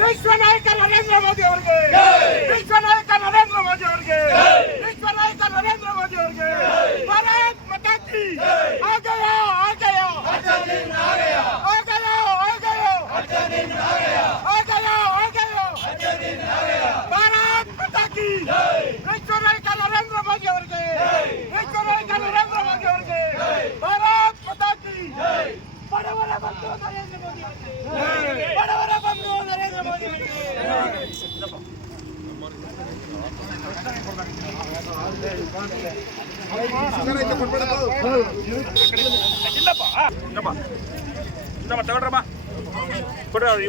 ವಿಶ್ವ ನಾಯಕ ನರೇಂದ್ರ ಮೋದಿ ಅವರಿಗೆ ವಿಶ್ವ ನಾಯಕ ನರೇಂದ್ರ ಮೋದಿ ಅವರಿಗೆ ವಿಶ್ವ ನಾಯಕ ನರೇಂದ್ರ ಮೋದಿ ಅವರಿಗೆ ಭಾರತ್ ಮತಾಕಿ ಆ ಗಯಾ ಆ ಗಯಾ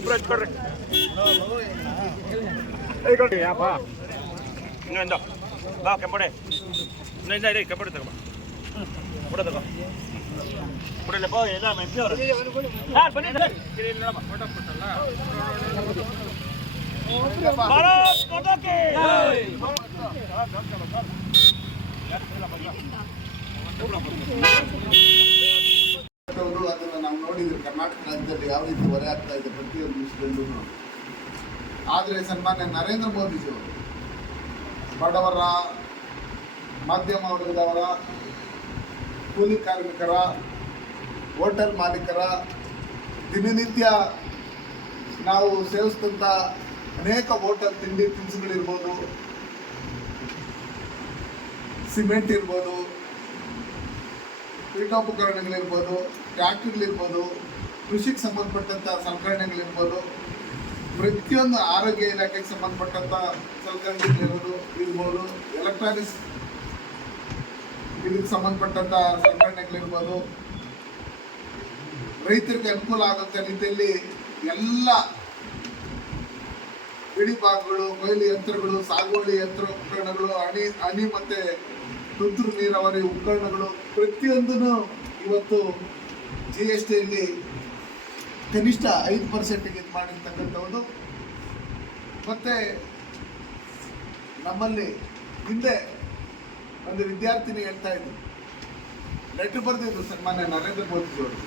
ಕೊಡ್ರಿ ಅವ್ರು ಇಬ್ರು ಹಚ್ಚಿ ಕೊಡ್ರಿ ಏ ಕೊಡ್ರಿ ಯಾಪ ಇನ್ನೊಂದು ಬಾ ಕೆಂಪಡೆ ಇನ್ನೂ ಇಲ್ಲ ಇದೆ ಕೆಂಪಡೆ ತಗೋ ಕೊಡ ತಗೋ ಕೊಡಲ್ಲಪ್ಪ ಎಲ್ಲ ಎಂ ಪಿ ಅವರು ಸರ್ ಬನ್ನಿ ಸರ್ ಇಲ್ಲಿ ಇಲ್ಲಿ ನೋಡಮ್ಮ ಅವರು ಅದನ್ನು ನಾವು ನೋಡಿದ್ರು ಕರ್ನಾಟಕ ರಾಜ್ಯದಲ್ಲಿ ಯಾವ ರೀತಿ ಹೊರೆ ಆಗ್ತಾ ಇದೆ ಪ್ರತಿಯೊಂದು ವಿಷಯದಲ್ಲೂ ಆದರೆ ಸನ್ಮಾನ್ಯ ನರೇಂದ್ರ ಮೋದಿಜಿಯವರು ಬಡವರ, ಮಾಧ್ಯಮ ವರ್ಗದವರ, ಕೂಲಿ ಕಾರ್ಮಿಕರ ಹೋಟೆಲ್ ಮಾಲೀಕರ, ದಿನನಿತ್ಯ ನಾವು ಸೇವಿಸಿದಂಥ ಅನೇಕ ಹೋಟೆಲ್ ತಿಂಡಿ ತಿನಿಸುಗಳಿರ್ಬೋದು, ಸಿಮೆಂಟ್ ಇರ್ಬೋದು, ಪೀಠೋಪಕರಣಗಳಿರ್ಬೋದು ಟ್ರ್ಯಾಕ್ಟರ್ಗಳಿರ್ಬೋದು ಕೃಷಿಗೆ ಸಂಬಂಧಪಟ್ಟಂಥ ಸಲಕರಣೆಗಳಿರ್ಬೋದು, ಪ್ರತಿಯೊಂದು ಆರೋಗ್ಯ ಇಲಾಖೆಗೆ ಸಂಬಂಧಪಟ್ಟಂಥ ಸಲಕರಣೆಗಳಿರ್ಬೋದು, ಇರ್ಬೋದು ಎಲೆಕ್ಟ್ರಾನಿಕ್ಸ್ ಇದಕ್ಕೆ ಸಂಬಂಧಪಟ್ಟಂಥ ಸಲಕರಣೆಗಳಿರ್ಬೋದು. ರೈತರಿಗೆ ಅನುಕೂಲ ಆಗುವಂಥ ರೀತಿಯಲ್ಲಿ ಎಲ್ಲ ಬಿಡಿ ಭಾಗಗಳು, ಕೊಯ್ಲು ಯಂತ್ರಗಳು, ಸಾಗುವಳಿ ಯಂತ್ರ ಉಪಕರಣಗಳು, ಹನಿ ಹನಿ ಮತ್ತೆ ತುಂತುರು ನೀರಾವರಿ ಉಪಕರಣಗಳು ಪ್ರತಿಯೊಂದನ್ನು ಇವತ್ತು ಜಿ ಎಸ್ ಟಿಯಲ್ಲಿ ಕನಿಷ್ಠ ಐದು ಪರ್ಸೆಂಟಿಗೆ ಇದು ಮಾಡಿರ್ತಕ್ಕಂಥದ್ದು ಮತ್ತೆ ನಮ್ಮಲ್ಲಿ ಹಿಂದೆ ಒಂದು ವಿದ್ಯಾರ್ಥಿನಿ ಹೇಳ್ತಾ ಇದ್ದರು ಲೆಟರ್ ಬರೆದಿದ್ರು ಸನ್ಮಾನ್ಯ ನರೇಂದ್ರ ಮೋದಿಜಿಯವರು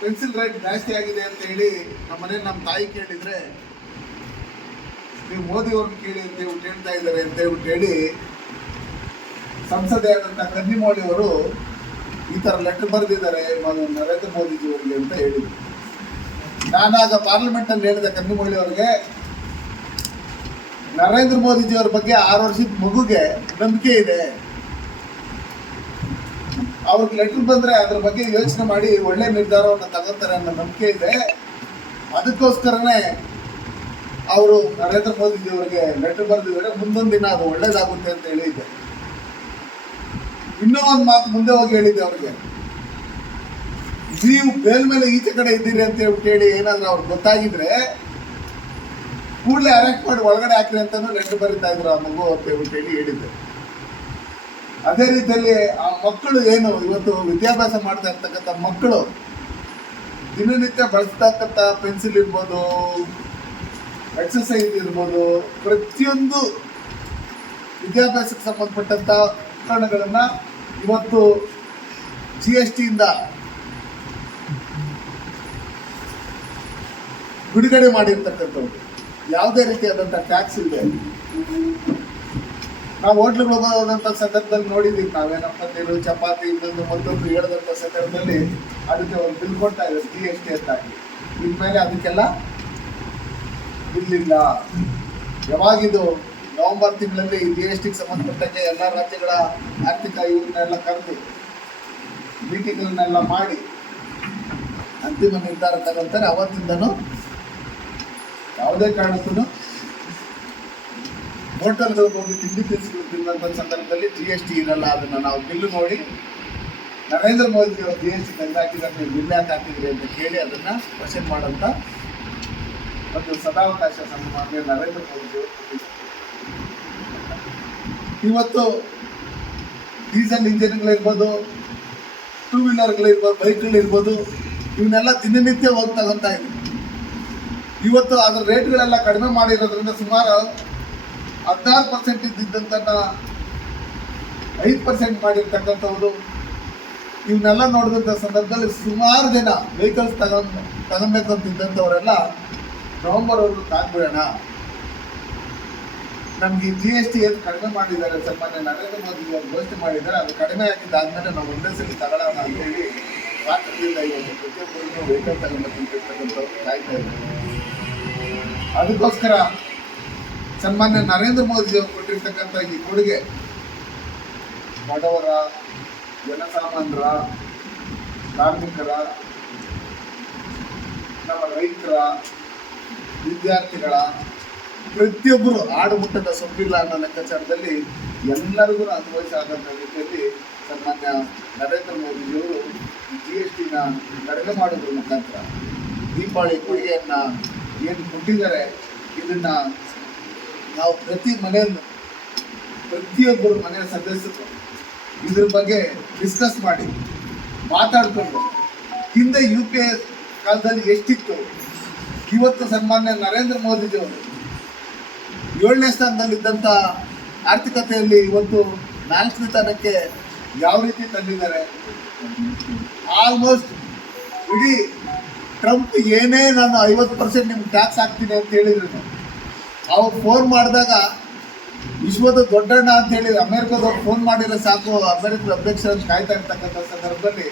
ಪೆನ್ಸಿಲ್ ರೇಟ್ ಜಾಸ್ತಿ ಆಗಿದೆ ಅಂತ ಹೇಳಿ ನಮ್ಮ ಮನೇಲಿ ನಮ್ಮ ತಾಯಿ ಕೇಳಿದರೆ, ನೀವು ಮೋದಿಯವ್ರನ್ನ ಕೇಳಿ ಅಂತ ಹೇಳ್ಬಿಟ್ಟು ಹೇಳ್ತಾ ಇದ್ದಾರೆ ಅಂತ ಹೇಳ್ಬಿಟ್ಟು ಹೇಳಿ ಸಂಸದೆ ಆದಂಥ ಕನ್ನಿಮೋಳಿ ಅವರು ಈ ಥರ ಲೆಟರ್ ಬರೆದಿದ್ದಾರೆ ನರೇಂದ್ರ ಮೋದಿಜಿ ಅವರಿಗೆ ಅಂತ ಹೇಳಿದರು. ನಾನಾಗ ಪಾರ್ಲಿಮೆಂಟಲ್ಲಿ ಹೇಳಿದೆ ಕನ್ನಿಮೋಳಿ ಅವರಿಗೆ, ನರೇಂದ್ರ ಮೋದಿಜಿ ಅವ್ರ ಬಗ್ಗೆ ಆರು ವರ್ಷದ ಮಗುಗೆ ನಂಬಿಕೆ ಇದೆ. ಅವ್ರಿಗೆ ಲೆಟರ್ ಬಂದ್ರೆ ಅದ್ರ ಬಗ್ಗೆ ಯೋಚನೆ ಮಾಡಿ ಒಳ್ಳೆ ನಿರ್ಧಾರವನ್ನು ತಗೋತಾರೆ ಅನ್ನೋ ನಂಬಿಕೆ ಇದೆ. ಅದಕ್ಕೋಸ್ಕರನೇ ಅವರು ನರೇಂದ್ರ ಮೋದಿಜಿ ಅವರಿಗೆ ಲೆಟರ್ ಬರೆದಿದ್ದಾರೆ. ಮುಂದೊಂದು ದಿನ ಅದು ಒಳ್ಳೇದಾಗುತ್ತೆ ಅಂತ ಹೇಳಿದ್ದೆ ಇನ್ನೂ ಒಂದು ಮಾತು ಮುಂದೆ ಹೋಗಿ ಹೇಳಿದ್ದೆ ಅವ್ರಿಗೆ. ನೀವು ಬೇಲ್ ಮೇಲೆ ಈಚೆ ಕಡೆ ಇದ್ದೀರಿ ಅಂತ ಹೇಳ್ಬಿಟ್ಟು ಹೇಳಿ ಏನಾದ್ರೂ ಅವ್ರಿಗೆ ಗೊತ್ತಾಗಿದ್ರೆ ಕೂಡಲೇ ಅರೆಸ್ಟ್ ಮಾಡಿ ಒಳಗಡೆ ಹಾಕಿರಿ ಅಂತಾನು ಲೆಟರ್ ಬರೀತಾ ಇದ್ರು ಆ ಮಗು ಅಂತ ಹೇಳಿ ಹೇಳಿದ್ದೆ. ಅದೇ ರೀತಿಯಲ್ಲಿ ಆ ಮಕ್ಕಳು ಏನು, ಇವತ್ತು ವಿದ್ಯಾಭ್ಯಾಸ ಮಾಡ್ತಾ ಇರ್ತಕ್ಕಂಥ ಮಕ್ಕಳು ದಿನನಿತ್ಯ ಬಳಸ್ತಕ್ಕಂಥ ಪೆನ್ಸಿಲ್ ಇರ್ಬೋದು ಎಕ್ಸಸೈಸ್ ಇರ್ಬೋದು, ಪ್ರತಿಯೊಂದು ವಿದ್ಯಾಭ್ಯಾಸಕ್ಕೆ ಸಂಬಂಧಪಟ್ಟಂಥ ಉಪಕರಣಗಳನ್ನ ಇವತ್ತು ಜಿ ಎಸ್ ಟಿಯಿಂದ ಬಿಡುಗಡೆ ಮಾಡಿರ್ತಕ್ಕಂಥವ್ರು. ಯಾವುದೇ ರೀತಿಯಾದಂಥ ಟ್ಯಾಕ್ಸ್ ಇದೆ ನಾವು ಹೋಟ್ಲಿಗೆ ಹೋಗೋದಂಥ ಸಂದರ್ಭದಲ್ಲಿ ನೋಡಿದ್ದೀವಿ ನಾವೇನಪ್ಪ ನೀರು ಚಪಾತಿ ಇನ್ನೊಂದು ಮತ್ತೊಂದು ಹೇಳದಂಥ ಸಂದರ್ಭದಲ್ಲಿ ಅದಕ್ಕೆ ಒಂದು ಬಿಲ್ ಕೊಡ್ತಾ ಇದ್ದಾರೆ ಜಿ ಎಸ್ ಟಿ ಅಂತ ಹಾಕಿ ಇನ್ಮೇಲೆ ಅದಕ್ಕೆಲ್ಲ ಬಿಲ್ ಇಲ್ಲ ಯಾವಾಗಿದು ನವೆಂಬರ್ ತಿಂಗಳಲ್ಲಿ ಜಿ ಎಸ್ ಟಿಗೆ ಸಂಬಂಧಪಟ್ಟಂತೆ ಎಲ್ಲ ರಾಜ್ಯಗಳ ಆರ್ಥಿಕ ಇವ್ರನ್ನೆಲ್ಲ ಕರೆದು ಮೀಟಿಂಗ್ಗಳನ್ನೆಲ್ಲ ಮಾಡಿ ಅಂತಿಮ ನಿರ್ಧಾರ ತಗೊಳ್ತಾರೆ ಅವತ್ತಿಂದನೂ ಯಾವುದೇ ಕಾರಣಕ್ಕೂ ಹೋಟೆಲ್ಗಳಿಗೆ ಹೋಗಿ ತಿಂಡಿ ತಿನಿಸುಗಳು ತಿನ್ನುವಂಥ ಸಂದರ್ಭದಲ್ಲಿ ಜಿ ಎಸ್ ಟಿ ಇರಲ್ಲ ಅದನ್ನು ನಾವು ಬಿಲ್ಲು ನೋಡಿ ನರೇಂದ್ರ ಮೋದಿ ಅವರು ಜಿ ಎಸ್ ಟಿ ತಂದು ಹಾಕಿದ್ರೆ ನೀವು ಬಿಲ್ ಹಾಕಿದ್ರಿ ಅಂತ ಕೇಳಿ ಅದನ್ನ ಕ್ವಶನ್ ಮಾಡೋಂಥ ಒಂದು ಸದಾವಕಾಶ ಸಂಭ್ರಮ ನರೇಂದ್ರ ಮೋದಿ ಅವರು. ಇವತ್ತು ಡೀಸೆಲ್ ಇಂಜಿನ್ಗಳಿರ್ಬೋದು ಟೂ ವೀಲರ್ಗಳಿರ್ಬೋದು ಬೈಕ್ಗಳಿರ್ಬೋದು, ಇವನ್ನೆಲ್ಲ ದಿನನಿತ್ಯ ಹೋಗಿ ತಗೊಂತ ಇದ್ವಿ ಇವತ್ತು ಅದರ ರೇಟ್ಗಳೆಲ್ಲ ಕಡಿಮೆ ಮಾಡಿರೋದ್ರಿಂದ ಸುಮಾರು ಹದಿನಾರು ಪರ್ಸೆಂಟ್ ಇದ್ದಿದ್ದಂಥ ಐದು ಪರ್ಸೆಂಟ್ ಮಾಡಿರ್ತಕ್ಕಂಥವ್ರು ಇವನ್ನೆಲ್ಲ ನೋಡಿದಂಥ ಸಂದರ್ಭದಲ್ಲಿ ಸುಮಾರು ಜನ ವೆಹಿಕಲ್ಸ್ ತಗೊಂಡು ತಗೊಬೇಕು ಅಂತ ಇದ್ದಂಥವರೆಲ್ಲ ನವೆಂಬರ್ವರೆಗೂ ಕಾದ್ಬಿಡೋಣ ನಮ್ಗೆ ಜಿ ಎಸ್ ಟಿ ಏನು ಕಡಿಮೆ ಮಾಡಿದ್ದಾರೆ ಸನ್ಮಾನ್ಯ ನರೇಂದ್ರ ಮೋದಿ ಅವರು ಘೋಷಣೆ ಮಾಡಿದ್ದಾರೆ. ಅದು ಕಡಿಮೆ ಆಗಿದ್ದಾದ್ಮೇಲೆ ನಾವು ಒಂದೇ ಸರಿ ತಗೊಳ್ಳೋಣ ಅಂತೇಳಿ ರಾಷ್ಟ್ರದಿಂದ ಇವತ್ತು ಪ್ರತಿಯೊಬ್ಬರು ವೆಹಿಕಲ್ ತಗೊಂಡು ಕಾಯ್ತಾ ಇದ್ದಾರೆ. ಅದಕ್ಕೋಸ್ಕರ ಸನ್ಮಾನ್ಯ ನರೇಂದ್ರ ಮೋದಿ ಅವರು ಕೊಟ್ಟಿರ್ತಕ್ಕಂಥ ಈ ಕೊಡುಗೆ, ಬಡವರ, ಜನಸಾಮಾನ್ಯರ, ಕಾರ್ಮಿಕರ, ನಮ್ಮ ರೈತರ, ವಿದ್ಯಾರ್ಥಿಗಳ ಪ್ರತಿಯೊಬ್ಬರು ಆಡುಮುಟ್ಟದ ಸೊಪ್ಪಿಲ್ಲ ಅನ್ನೋ ಲೆಕ್ಕಾಚಾರದಲ್ಲಿ ಎಲ್ಲರಿಗೂ ಅನುಭವಿಸಾದಂಥ ರೀತಿಯಲ್ಲಿ ಸನ್ಮಾನ್ಯ ನರೇಂದ್ರ ಮೋದಿಯವರು ಜಿ ಎಸ್ ಟಿನ ಕಡಿಮೆ ಮಾಡೋದ್ರ ಮುಖಾಂತರ ದೀಪಾವಳಿ ಕೊಡುಗೆಯನ್ನು ಏನು ಕೊಟ್ಟಿದ್ದಾರೆ, ಇದನ್ನು ನಾವು ಪ್ರತಿ ಮನೆಯನ್ನು ಪ್ರತಿಯೊಬ್ಬರು ಮನೆಯ ಸದಸ್ಯರು ಇದ್ರ ಬಗ್ಗೆ ಡಿಸ್ಕಸ್ ಮಾಡಿ, ಮಾತಾಡ್ಕೊಂಡು, ಹಿಂದೆ ಯು ಪಿ ಎ ಕಾಲದಲ್ಲಿ ಎಷ್ಟಿತ್ತು, ಇವತ್ತು ಸನ್ಮಾನ್ಯ ನರೇಂದ್ರ ಮೋದಿಜಿಯವರು ಏಳನೇ ಸ್ಥಾನದಲ್ಲಿದ್ದಂಥ ಆರ್ಥಿಕತೆಯಲ್ಲಿ ಇವತ್ತು ನಾಲ್ಕನೇ ಸ್ಥಾನಕ್ಕೆ ಯಾವ ರೀತಿ ತಂದಿದ್ದಾರೆ ಆಲ್ಮೋಸ್ಟ್ ಇಡೀ ಟ್ರಂಪ್ ಏನೇ ನಾನು ಐವತ್ತು ಪರ್ಸೆಂಟ್ ನಿಮ್ಗೆ ಟ್ಯಾಕ್ಸ್ ಹಾಕ್ತೀನಿ ಅಂತ ಹೇಳಿದ್ರು ಅವ್ರು ಫೋನ್ ಮಾಡಿದಾಗ ವಿಶ್ವದ ದೊಡ್ಡಣ್ಣ ಅಂತ ಹೇಳಿ ಅಮೆರಿಕದವ್ರು ಫೋನ್ ಮಾಡಿದ್ರೆ ಸಾಕು, ಅಮೆರಿಕದ ಅಧ್ಯಕ್ಷರನ್ನು ಕಾಯ್ತಾ ಇರ್ತಕ್ಕಂಥ ಸಂದರ್ಭದಲ್ಲಿ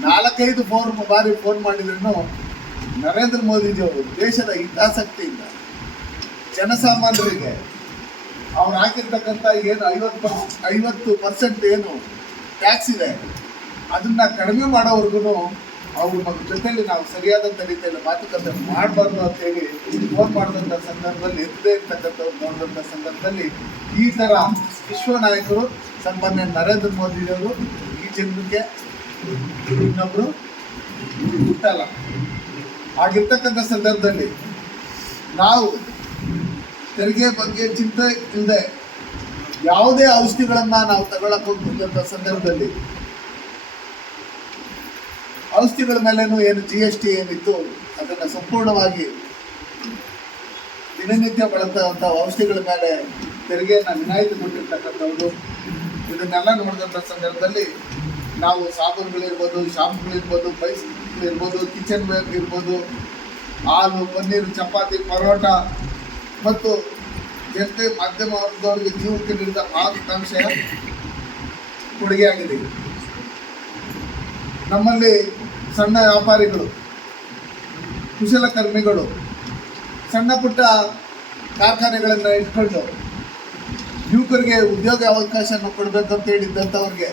ನಾಲ್ಕೈದು ಫೋನ್ ಬಾರಿ ಫೋನ್ ಮಾಡಿದ್ರು ನರೇಂದ್ರ ಮೋದಿಜಿಯವರು ದೇಶದ ಹಿತಾಸಕ್ತಿಯಿಂದ ಜನಸಾಮಾನ್ಯರಿಗೆ ಅವ್ರು ಹಾಕಿರ್ತಕ್ಕಂಥ ಏನು ಐವತ್ತು ಪರ್ಸ್, ಐವತ್ತು ಪರ್ಸೆಂಟ್ ಏನು ಟ್ಯಾಕ್ಸ್ ಇದೆ, ಅದನ್ನು ಕಡಿಮೆ ಮಾಡೋವರೆಗೂ ಅವ್ರ ನಮ್ಮ ಜೊತೆಯಲ್ಲಿ ನಾವು ಸರಿಯಾದಂಥ ರೀತಿಯಲ್ಲಿ ಮಾತುಕತೆ ಮಾಡಬಾರ್ದು ಅಂತೇಳಿ ಫೋನ್ ಮಾಡಿದಂಥ ಸಂದರ್ಭದಲ್ಲಿ ಎತ್ತದೇ ಇರ್ತಕ್ಕಂಥವ್ರು ನೋಡಿದಂಥ ಸಂದರ್ಭದಲ್ಲಿ ಈ ಥರ ವಿಶ್ವ ನಾಯಕರು ಸನ್ಮಾನ್ಯ ನರೇಂದ್ರ ಮೋದಿಯವರು ಈ ಜನರಿಗೆ ಇನ್ನೊಬ್ಬರು ಹುಟ್ಟಲ್ಲ. ಆಗಿರ್ತಕ್ಕಂಥ ಸಂದರ್ಭದಲ್ಲಿ ನಾವು ತೆರಿಗೆ ಬಗ್ಗೆ ಚಿಂತೆ ಇಲ್ಲದೆ ಯಾವುದೇ ಔಷಧಿಗಳನ್ನ ನಾವು ತಗೊಳಕ್ ಹೋಗ್ತಿದ್ದಂಥ ಸಂದರ್ಭದಲ್ಲಿ. ಔಷಧಿಗಳ ಮೇಲೇನು ಏನು ಜಿ ಎಸ್ ಟಿ ಏನಿತ್ತು, ಅದನ್ನು ಸಂಪೂರ್ಣವಾಗಿ ದಿನನಿತ್ಯ ಬಳಸುವಂಥ ಔಷಧಿಗಳ ಮೇಲೆ ತೆರಿಗೆಯನ್ನು ವಿನಾಯಿತಿ ಕೊಟ್ಟಿರ್ತಕ್ಕಂಥವ್ರು ಇದನ್ನೆಲ್ಲ ನೋಡಿದಂಥ ಸಂದರ್ಭದಲ್ಲಿ ನಾವು ಸಾಬೂನುಗಳಿರ್ಬೋದು ಶಾಂಪುಗಳಿರ್ಬೋದು ಇರ್ಬೋದು ಕಿಚನ್ ವೇರ್ ಇರ್ಬೋದು, ಹಾಲು, ಪನ್ನೀರು, ಚಪಾತಿ, ಪರೋಟ ಮತ್ತು ಜನತೆ ಮಾಧ್ಯಮ ವರ್ಗದವರಿಗೆ ಜೀವಕ್ಕೆ ನೀಡಿದ ಮಹತ್ವಾಂಶ ಕೊಡುಗೆಯಾಗಿದೆ. ನಮ್ಮಲ್ಲಿ ಸಣ್ಣ ವ್ಯಾಪಾರಿಗಳು ಕುಶಲಕರ್ಮಿಗಳು ಸಣ್ಣ ಪುಟ್ಟ ಕಾರ್ಖಾನೆಗಳನ್ನು ಇಟ್ಕೊಂಡು ಯುವಕರಿಗೆ ಉದ್ಯೋಗ ಅವಕಾಶವನ್ನು ಕೊಡಬೇಕಂತ ಹೇಳಿದ್ದಂಥವ್ರಿಗೆ,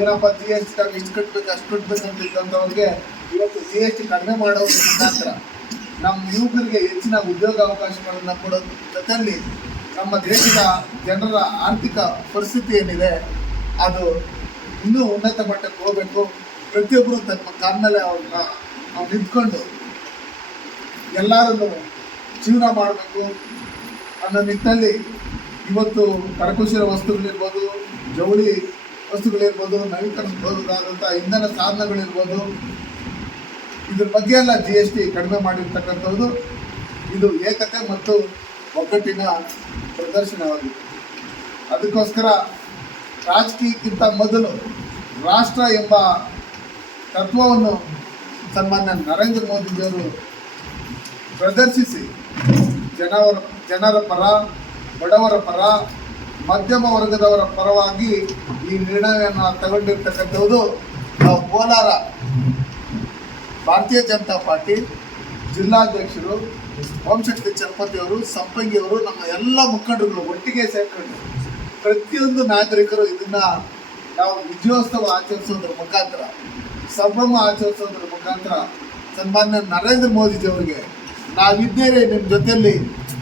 ಏನಪ್ಪ ಜಿ ಎಸ್ ಟಿ ಇಷ್ಟು ಕಟ್ಟಬೇಕು ಅಷ್ಟು ಕಟ್ಬೇಕಂತ ಇದ್ದಂಥವ್ರಿಗೆ ಇವತ್ತು ಜಿ ಎಸ್ ಟಿ ಕಡಿಮೆ ಮಾಡೋದ್ರ ಮುಖಾಂತರ ನಮ್ಮ ಯುವಕರಿಗೆ ಹೆಚ್ಚಿನ ಉದ್ಯೋಗ ಅವಕಾಶಗಳನ್ನು ಕೊಡೋದ್ರ ಜೊತೆಯಲ್ಲಿ ನಮ್ಮ ದೇಶದ ಜನರ ಆರ್ಥಿಕ ಪರಿಸ್ಥಿತಿ ಏನಿದೆ, ಅದು ಇನ್ನೂ ಉನ್ನತ ಮಟ್ಟಕ್ಕೆ ಹೋಗಬೇಕು. ಪ್ರತಿಯೊಬ್ಬರು ತಮ್ಮ ಕಾಲ ಅವ್ರನ್ನ ನಾವು ನಿಂತ್ಕೊಂಡು ಎಲ್ಲರನ್ನು ಜೀವನ ಮಾಡಬೇಕು. ಅನ್ನೋ ನಿಟ್ಟಿನಲ್ಲಿ ಇವತ್ತು ಕರಕುಶಲ ವಸ್ತುಗಳಿರ್ಬೋದು, ಜವಳಿ ವಸ್ತುಗಳಿರ್ಬೋದು ನವೀಕರಿಸಬಹುದಾದಂಥ ಇಂಧನ ಸಾಧನಗಳಿರ್ಬೋದು ಇದ್ರ ಬಗ್ಗೆ ಎಲ್ಲ ಜಿ ಎಸ್ ಟಿ ಕಡಿಮೆ ಮಾಡಿರ್ತಕ್ಕಂಥದ್ದು ಇದು ಏಕತೆ ಮತ್ತು ಒಗ್ಗಟ್ಟಿನ ಪ್ರದರ್ಶನವಾಗಿದೆ. ಅದಕ್ಕೋಸ್ಕರ ರಾಜಕೀಯಕ್ಕಿಂತ ಮೊದಲು ರಾಷ್ಟ್ರ ಎಂಬ ತತ್ವವನ್ನು ಸನ್ಮಾನ್ಯ ನರೇಂದ್ರ ಮೋದಿಯವರು ಪ್ರದರ್ಶಿಸಿ. ಜನವರ, ಜನರ ಪರ, ಬಡವರ ಪರ, ಮಧ್ಯಮ ವರ್ಗದವರ ಪರವಾಗಿ ಈ ನಿರ್ಣಯವನ್ನು ತಗೊಂಡಿರ್ತಕ್ಕಂಥದ್ದು ನಾವು ಕೋಲಾರ. ಭಾರತೀಯ ಜನತಾ ಪಾರ್ಟಿ ಜಿಲ್ಲಾಧ್ಯಕ್ಷರು ಓಂಶಕ್ತಿ ಚಲಪತಿಯವರು ಸಂಪಂಗಿಯವರು ನಮ್ಮ ಎಲ್ಲ ಮುಖಂಡರುಗಳು ಒಟ್ಟಿಗೆ ಸೇರ್ಕೊಂಡು ಪ್ರತಿಯೊಂದು ನಾಗರಿಕರು ಇದನ್ನ ನಾವು ವಿಜಯೋತ್ಸವ ಆಚರಿಸೋದ್ರ ಮುಖಾಂತರ, ಸಂಭ್ರಮ ಆಚರಿಸೋದ್ರ ಮುಖಾಂತರ ಸನ್ಮಾನ್ಯ ನರೇಂದ್ರ ಮೋದಿಜಿಯವರಿಗೆ ನಾವಿದ್ದೇವೆ ನಿಮ್ಮ ಜೊತೆಯಲ್ಲಿ,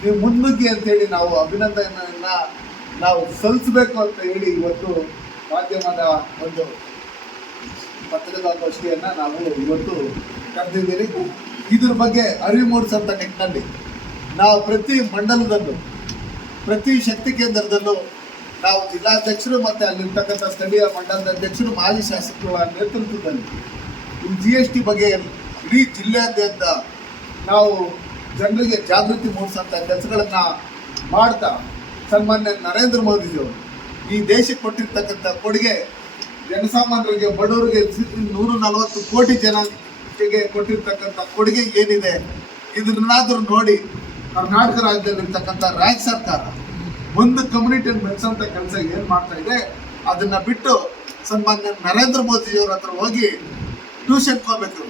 ನೀವು ಮುನ್ನುಗ್ಗಿ ಅಂತೇಳಿ ನಾವು ಅಭಿನಂದನೆಯನ್ನ ನಾವು ಸಲ್ಲಿಸಬೇಕು ಅಂತ ಹೇಳಿ ಇವತ್ತು ಮಾಧ್ಯಮದ ಒಂದು ಪತ್ರಿಕಾಗೋಷ್ಠಿಯನ್ನು ನಾವು ಇವತ್ತು ಕರೆದಿದ್ದೀರಿ. ಇದ್ರ ಬಗ್ಗೆ ಅರಿವು ಮೂಡಿಸೋಂಥ ನಿಟ್ಟಿನಲ್ಲಿ ನಾವು ಪ್ರತಿ ಮಂಡಲದಲ್ಲೂ, ಪ್ರತಿ ಶಕ್ತಿ ಕೇಂದ್ರದಲ್ಲೂ ನಾವು ಜಿಲ್ಲಾಧ್ಯಕ್ಷರು ಮತ್ತು ಅಲ್ಲಿರ್ತಕ್ಕಂಥ ಸ್ಥಳೀಯ ಮಂಡಲದ ಅಧ್ಯಕ್ಷರು, ಮಾಜಿ ಶಾಸಕರುಗಳ ನೇತೃತ್ವದಲ್ಲಿ ಈ ಜಿ ಎಸ್ ಟಿ ಬಗ್ಗೆ ಇಡೀ ಜಿಲ್ಲೆಯಾದ್ಯಂತ ನಾವು ಜನರಿಗೆ ಜಾಗೃತಿ ಮೂಡಿಸೋಂಥ ಕೆಲಸಗಳನ್ನು ಮಾಡ್ತಾ ಸನ್ಮಾನ್ಯ ನರೇಂದ್ರ ಮೋದಿಜಿಯವರು ಈ ದೇಶಕ್ಕೆ ಕೊಟ್ಟಿರ್ತಕ್ಕಂಥ ಕೊಡುಗೆ ಜನಸಾಮಾನ್ಯರಿಗೆ, ಬಡವರಿಗೆ ನೂರ ನಲವತ್ತು ಕೋಟಿ ಜನಕ್ಕೆ ಕೊಟ್ಟಿರ್ತಕ್ಕಂಥ ಕೊಡುಗೆ ಏನಿದೆ ಇದನ್ನಾದರೂ ನೋಡಿ ಕರ್ನಾಟಕ ರಾಜ್ಯದಲ್ಲಿರ್ತಕ್ಕಂಥ ರಾಜ್ಯ ಸರ್ಕಾರ ಒಂದು ಕಮ್ಯುನಿಟಿಯನ್ನು ಬೆಳೆಸೋಂಥ ಕೆಲಸ ಏನು ಮಾಡ್ತಾ ಇದೆ, ಅದನ್ನ ಬಿಟ್ಟು ಸನ್ಮಾನ್ಯ ನರೇಂದ್ರ ಮೋದಿಜಿಯವ್ರ ಹತ್ರ ಹೋಗಿ ಟ್ಯೂಷನ್ಗೆ ಹೋಗ್ಬೇಕು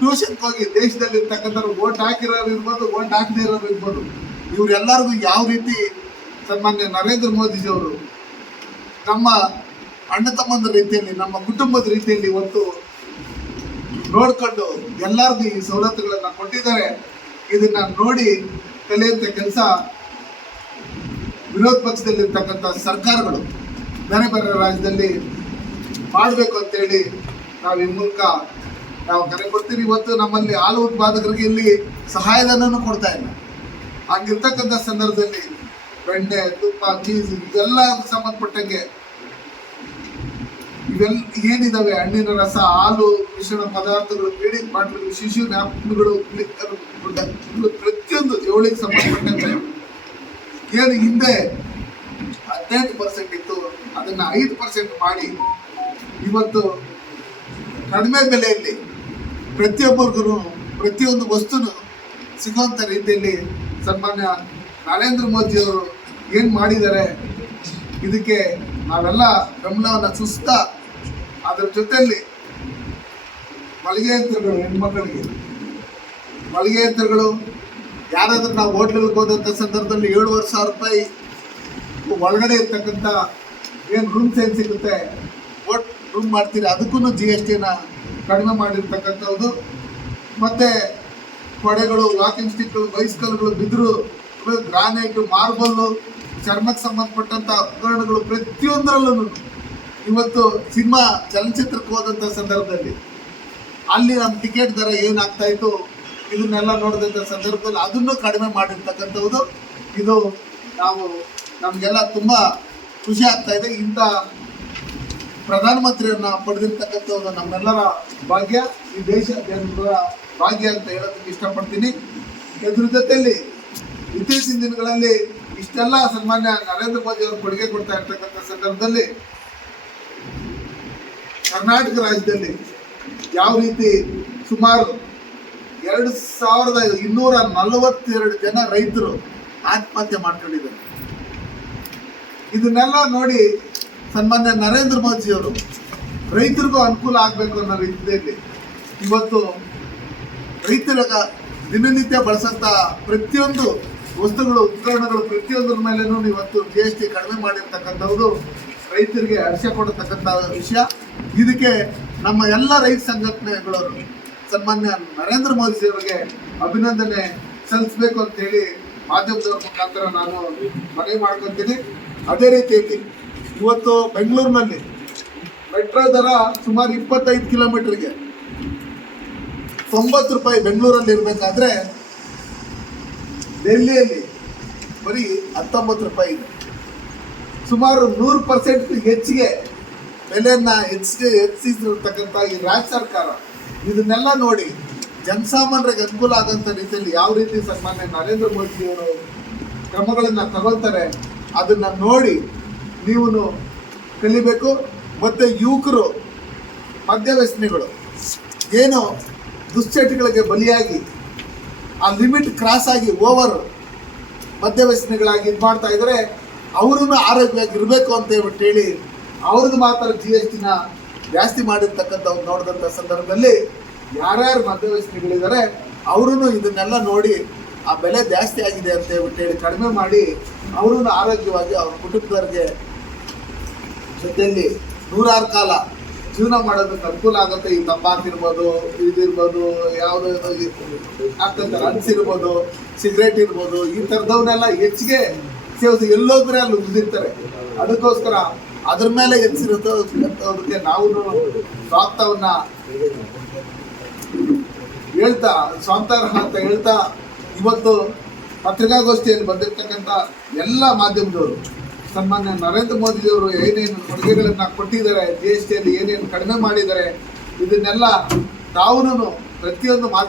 ಟ್ಯೂಷನ್ಗೆ ಹೋಗಿ ದೇಶದಲ್ಲಿ ಇರ್ತಕ್ಕಂಥವ್ರು ಓಟ್ ಹಾಕಿರೋರು ಇರ್ಬೋದು ಓಟ್ ಹಾಕದೇ ಇರೋರು ಇರ್ಬೋದು. ಇವರೆಲ್ಲರಿಗೂ ಯಾವ ರೀತಿ ಸನ್ಮಾನ್ಯ ನರೇಂದ್ರ ಮೋದಿಜಿಯವರು ನಮ್ಮ ಅಣ್ಣ ತಮ್ಮಂದ ರೀತಿಯಲ್ಲಿ, ನಮ್ಮ ಕುಟುಂಬದ ರೀತಿಯಲ್ಲಿ ಇವತ್ತು ನೋಡ್ಕೊಂಡು ಎಲ್ಲರಿಗೂ ಈ ಸವಲತ್ತುಗಳನ್ನು ಕೊಟ್ಟಿದ್ದಾರೆ. ಇದನ್ನು ನೋಡಿ ಕಲಿಯುವಂತ ಕೆಲಸ ವಿರೋಧ ಪಕ್ಷದಲ್ಲಿರ್ತಕ್ಕಂಥ ಸರ್ಕಾರಗಳು ಬೇರೆ ಬೇರೆ ರಾಜ್ಯದಲ್ಲಿ ಮಾಡಬೇಕು ಅಂತೇಳಿ ನಾವು ಈ ಮೂಲಕ ನಾವು ಕರೆ ಕೊಡ್ತೀವಿ. ಇವತ್ತು ನಮ್ಮಲ್ಲಿ ಹಾಲು ಉತ್ಪಾದಕರಿಗೆ ಇಲ್ಲಿ ಸಹಾಯಧನನೂ ಕೊಡ್ತಾ ಇಲ್ಲ. ಹಂಗಿರ್ತಕ್ಕಂಥ ಸಂದರ್ಭದಲ್ಲಿ ಬೆಣ್ಣೆ, ತುಪ್ಪ ಚೀಸ್ ಇದೆಲ್ಲ ಸಂಬಂಧಪಟ್ಟಂಗೆ ಇವೆಲ್ಲ ಏನಿದಾವೆ? ಹಣ್ಣಿನ ರಸ, ಹಾಲು, ಮಿಶ್ರಣ ಪದಾರ್ಥಗಳು, ಪೀಡಿ ಬಾಟ್ಲು ಶಿಶು ನ್ಯಾಪ್ಕಿನ್ಗಳು ಪ್ರತಿಯೊಂದು ಜವಳಿಗೆ ಸಂಬಂಧಪಟ್ಟಂತೆ ಏನು ಹಿಂದೆ ಹದಿನೆಂಟು ಪರ್ಸೆಂಟ್ ಇತ್ತು. ಅದನ್ನ ಐದು ಪರ್ಸೆಂಟ್ ಮಾಡಿ ಇವತ್ತು ಕಡಿಮೆ ಬೆಲೆಯಲ್ಲಿ ಪ್ರತಿಯೊಬ್ಬರಿಗೂ ಪ್ರತಿಯೊಂದು ವಸ್ತುನು ಸಿಗುವಂಥ ರೀತಿಯಲ್ಲಿ ಸನ್ಮಾನ್ಯ ನರೇಂದ್ರ ಮೋದಿಯವರು ಏನು ಮಾಡಿದ್ದಾರೆ? ಇದಕ್ಕೆ ನಾವೆಲ್ಲ ಬೆಂಬಲವನ್ನು ಸುಸ್ತಾ ಅದರ ಜೊತೆಯಲ್ಲಿ ಮಳಿಗೆಯಂತ್ರಗಳು ಹೆಣ್ಮಕ್ಕಳಿಗೆ ಮಳಿಗೆಯಂತ್ರಗಳು ಮಳಿಗೆ ಯಂತ್ರಗಳು ಯಾರಾದ್ರೂ ನಾವು ಹೋಟ್ಲಲ್ಲಿ ಹೋದಂಥ ಸಂದರ್ಭದಲ್ಲಿ ಏಳುವರೆ ಸಾವಿರ ರೂಪಾಯಿ ಒಳಗಡೆ ಇರ್ತಕ್ಕಂಥ ಏನು ರೂಮ್ಸ್ ಏನು ಸಿಗುತ್ತೆ ಹೋಟ್ ರೂಮ್ ಮಾಡ್ತೀರಿ ಅದಕ್ಕೂ ಜಿ ಎಸ್ ಟಿನ ಕಡಿಮೆ ಮಾಡಿರ್ತಕ್ಕಂಥದ್ದು. ಮತ್ತು ಕೊಡೆಗಳು ವಾಕಿಂಗ್ ಸ್ಟಿಕ್ಗಳು ಬೈಸ್ಕಲ್ಗಳು ಬಿದಿರು ಗ್ರಾನೈಟು ಮಾರ್ಬಲ್ಲು ಚರ್ಮಕ್ಕೆ ಸಂಬಂಧಪಟ್ಟಂಥ ಉಪಕರಣಗಳು ಪ್ರತಿಯೊಂದರಲ್ಲೂ ಇವತ್ತು ಸಿನಿಮಾ ಚಲನಚಿತ್ರಕ್ಕೆ ಹೋದಂಥ ಸಂದರ್ಭದಲ್ಲಿ ಅಲ್ಲಿ ನಮ್ಮ ಟಿಕೆಟ್ ದರ ಏನಾಗ್ತಾ ಇತ್ತು, ಇದನ್ನೆಲ್ಲ ನೋಡಿದಂಥ ಸಂದರ್ಭದಲ್ಲಿ ಅದನ್ನು ಕಡಿಮೆ ಮಾಡಿರ್ತಕ್ಕಂಥದ್ದು ಇದು ನಾವು, ನಮಗೆಲ್ಲ ತುಂಬ ಖುಷಿ ಆಗ್ತಾ ಇದೆ. ಇಂಥ ಪ್ರಧಾನಮಂತ್ರಿಯನ್ನ ಪಡೆದಿರ್ತಕ್ಕಂಥದ್ದು ನಮ್ಮೆಲ್ಲರ ಭಾಗ್ಯ. ಈ ದೇಶ ಜನರ ಭಾಗ್ಯ ಅಂತ ಹೇಳೋದಕ್ಕೆ ಇಷ್ಟಪಡ್ತೀನಿ. ಇದ್ರ ಜೊತೆಯಲ್ಲಿ ಇತ್ತೀಚಿನ ದಿನಗಳಲ್ಲಿ ಇಷ್ಟೆಲ್ಲ ಸನ್ಮಾನ್ಯ ನರೇಂದ್ರ ಮೋದಿ ಅವರು ಕೊಡುಗೆ ಕೊಡ್ತಾ ಇರ್ತಕ್ಕಂಥ ಸಂದರ್ಭದಲ್ಲಿ ಕರ್ನಾಟಕ ರಾಜ್ಯದಲ್ಲಿ ಯಾವ ರೀತಿ ಸುಮಾರು ಎರಡು ಸಾವಿರದ ಇನ್ನೂರ ನಲವತ್ತೆರಡು ಜನ ರೈತರು ಆತ್ಮಹತ್ಯೆ ಮಾಡ್ಕೊಂಡಿದ್ದಾರೆ. ಇದನ್ನೆಲ್ಲ ನೋಡಿ ಸನ್ಮಾನ್ಯ ನರೇಂದ್ರ ಮೋದಿಯವರು ರೈತರಿಗೂ ಅನುಕೂಲ ಆಗಬೇಕು ಅನ್ನೋ ರೀತಿಯಲ್ಲಿ ಇವತ್ತು ರೈತರ ದಿನನಿತ್ಯ ಬಳಸಂತ ಪ್ರತಿಯೊಂದು ವಸ್ತುಗಳು, ಉಪಕರಣಗಳು ಪ್ರತಿಯೊಂದರ ಮೇಲೇನೂ ಇವತ್ತು ಜಿ ಎಸ್ ಟಿ ಕಡಿಮೆ ಮಾಡಿರ್ತಕ್ಕಂಥವ್ರು ರೈತರಿಗೆ ಹರ್ಷ ಕೊಡತಕ್ಕಂಥ ವಿಷಯ. ಇದಕ್ಕೆ ನಮ್ಮ ಎಲ್ಲ ರೈತ ಸಂಘಟನೆಗಳವರು ಸನ್ಮಾನ್ಯ ನರೇಂದ್ರ ಮೋದಿ ಮೋದಿಜಿಯವರಿಗೆ ಅಭಿನಂದನೆ ಸಲ್ಲಿಸಬೇಕು ಅಂತೇಳಿ ಮಾಧ್ಯಮದವ್ರ ಮುಖಾಂತರ ನಾನು ಮನವಿ ಮಾಡ್ಕೊತೀನಿ ಅದೇ ರೀತಿಯಲ್ಲಿ ಇವತ್ತು ಬೆಂಗಳೂರಿನಲ್ಲಿ ಮೆಟ್ರೋ ದರ ಸುಮಾರು ಇಪ್ಪತ್ತೈದು ಕಿಲೋಮೀಟರ್ಗೆ ತೊಂಬತ್ತು ರೂಪಾಯಿ ಬೆಂಗಳೂರಲ್ಲಿ ಇರಬೇಕಾದ್ರೆ ಡೆಲ್ಲಿಯಲ್ಲಿ ಬರೀ ಹತ್ತೊಂಬತ್ತು ರೂಪಾಯಿ ಇದೆ. ಸುಮಾರು ನೂರು ಪರ್ಸೆಂಟ್ ಹೆಚ್ಚಿಗೆ ಬೆಲೆಯನ್ನ ಹೆಚ್ಚಿಗೆ ಹೆಚ್ಚಿಸಿರ್ತಕ್ಕಂಥ ಈ ರಾಜ್ಯ ಸರ್ಕಾರ, ಇದನ್ನೆಲ್ಲ ನೋಡಿ ಜನಸಾಮಾನ್ಯರಿಗೆ ಅನುಕೂಲ ಆದಂಥ ರೀತಿಯಲ್ಲಿ ಯಾವ ರೀತಿ ಸನ್ಮಾನ್ಯ ನರೇಂದ್ರ ಮೋದಿಯವರು ಕ್ರಮಗಳನ್ನು ತಗೊಳ್ತಾರೆ ಅದನ್ನ ನೋಡಿ ನೀವು ಕಲಿಬೇಕು. ಮತ್ತು ಯುವಕರು, ಮದ್ಯವ್ಯಸನಿಗಳು ಏನು ದುಶ್ಚಟಗಳಿಗೆ ಬಲಿಯಾಗಿ, ಆ ಲಿಮಿಟ್ ಕ್ರಾಸ್ ಆಗಿ ಓವರ್ ಮದ್ಯವ್ಯಸನಿಗಳಾಗಿ ಇದು ಮಾಡ್ತಾ ಇದ್ದರೆ ಆರೋಗ್ಯವಾಗಿ ಇರಬೇಕು ಅಂತ ಹೇಳ್ಬಿಟ್ಟು ಹೇಳಿ ಅವ್ರಿಗೆ ಮಾತ್ರ ಜಿ ಎಸ್ ಟಿನ ಜಾಸ್ತಿ ಮಾಡಿರ್ತಕ್ಕಂಥವ್ರು ನೋಡಿದಂಥ ಸಂದರ್ಭದಲ್ಲಿ ಯಾರ್ಯಾರು ಮದ್ಯವ್ಯಸನಿಗಳಿದ್ದಾರೆ ಅವರು ಇದನ್ನೆಲ್ಲ ನೋಡಿ ಆ ಬೆಲೆ ಜಾಸ್ತಿ ಆಗಿದೆ ಅಂತ ಹೇಳ್ಬಿಟ್ಟು ಹೇಳಿ ಕಡಿಮೆ ಮಾಡಿ ಅವರನ್ನು ಆರೋಗ್ಯವಾಗಿ ಅವ್ರ ಕುಟುಂಬದವ್ರಿಗೆ ಜೊತೆಯಲ್ಲಿ ನೂರಾರು ಕಾಲ ಜೀವನ ಮಾಡೋದಕ್ಕೆ ಅನುಕೂಲ ಆಗುತ್ತೆ. ಈ ತಂಬಾಕಿರ್ಬೋದು ಇದಿರ್ಬೋದು ಯಾವುದೋ ಆಗ್ತಂತಾರೆ ಇರ್ಬೋದು ಸಿಗರೇಟ್ ಇರ್ಬೋದು, ಈ ಥರದವನ್ನೆಲ್ಲ ಹೆಚ್ಚಿಗೆ ಸೇವಿಸಿ ಎಲ್ಲೋದ್ರೆ ಅಲ್ಲಿ ಉಳಿದಿರ್ತಾರೆ. ಅದಕ್ಕೋಸ್ಕರ ಅದ್ರ ಮೇಲೆ ಎತ್ತಿರುತ್ತೆ ನಾವು ಸ್ವಾರ್ಥವನ್ನ ಹೇಳ್ತಾ, ಸ್ವಾರ್ಥಾರ್ಹ ಅಂತ ಹೇಳ್ತಾ ಇವತ್ತು ಪತ್ರಿಕಾಗೋಷ್ಠಿಯಲ್ಲಿ ಬಂದಿರತಕ್ಕಂಥ ಎಲ್ಲ ಮಾಧ್ಯಮದವರು, ಸನ್ಮಾನ್ಯ ನರೇಂದ್ರ ಮೋದಿಯವರು ಏನೇನು ಕೊಡುಗೆಗಳನ್ನ ಕೊಟ್ಟಿದ್ದಾರೆ ಜಿ ಎಸ್ ಟಿಯಲ್ಲಿ ಏನೇನು ಕಡಿಮೆ ಮಾಡಿದ್ದಾರೆ, ಇದನ್ನೆಲ್ಲ ತಾವು ಪ್ರತಿಯೊಂದು ಮಾಧ್ಯಮ